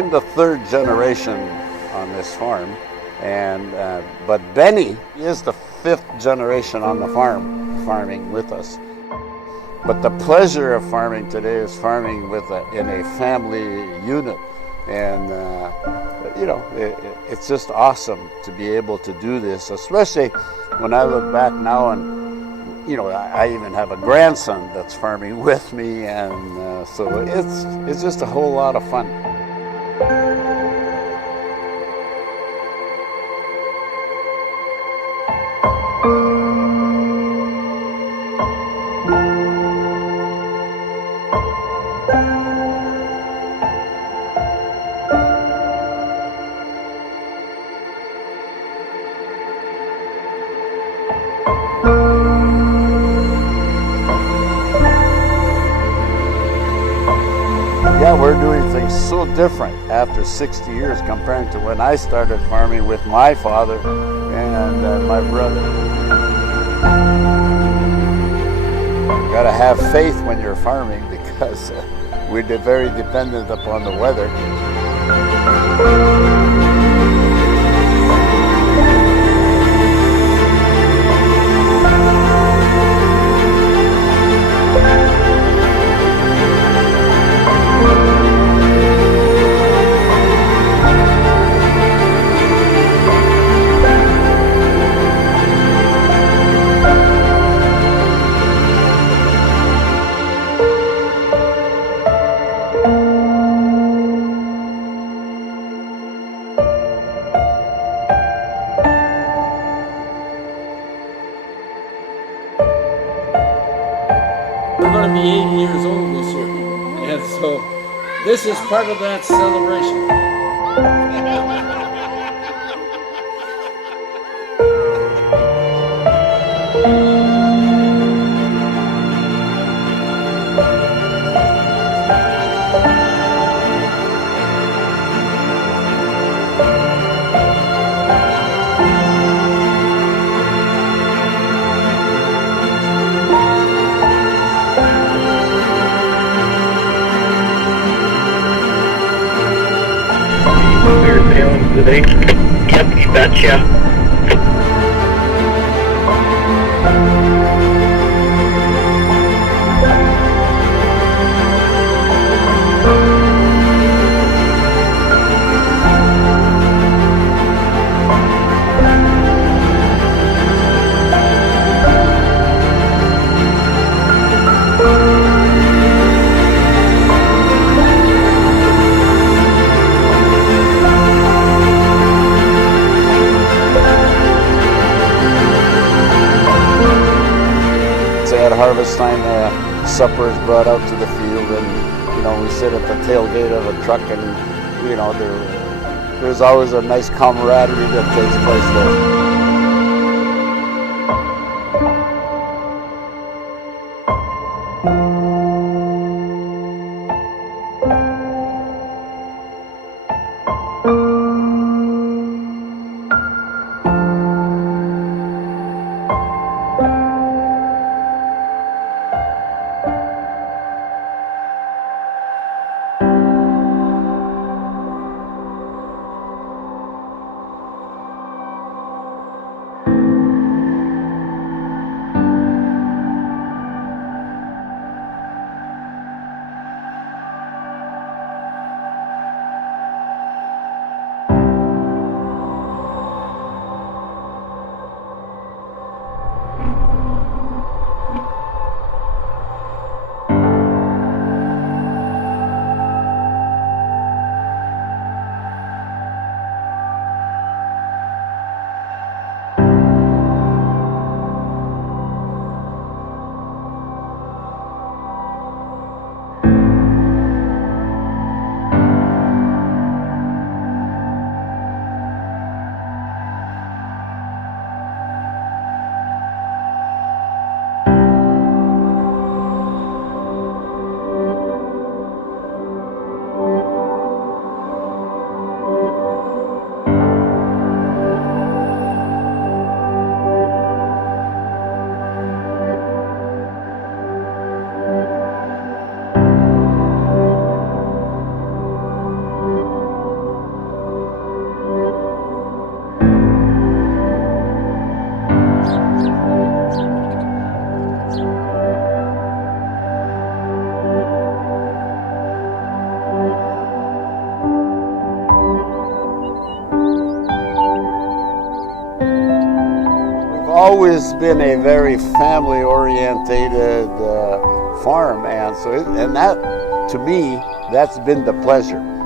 I'm the third generation on this farm, and but Benny is the fifth generation on the farm, farming with us. But the pleasure of farming today is farming in a family unit, and it's just awesome to be able to do this, especially when I look back now and I even have a grandson that's farming with me, and so it's just a whole lot of fun. Yeah, we're doing things so different after 60 years compared to when I started farming with my father and my brother. You gotta have faith when you're farming because we're very dependent upon the weather. We're going to be 80 years old this year, and so this is part of that celebration. We're sailing today. Yep, you betcha. At harvest time, supper is brought out to the field, and we sit at the tailgate of a truck, and there's always a nice camaraderie that takes place there. always been a very family-orientated farm, and that, to me, that's been the pleasure.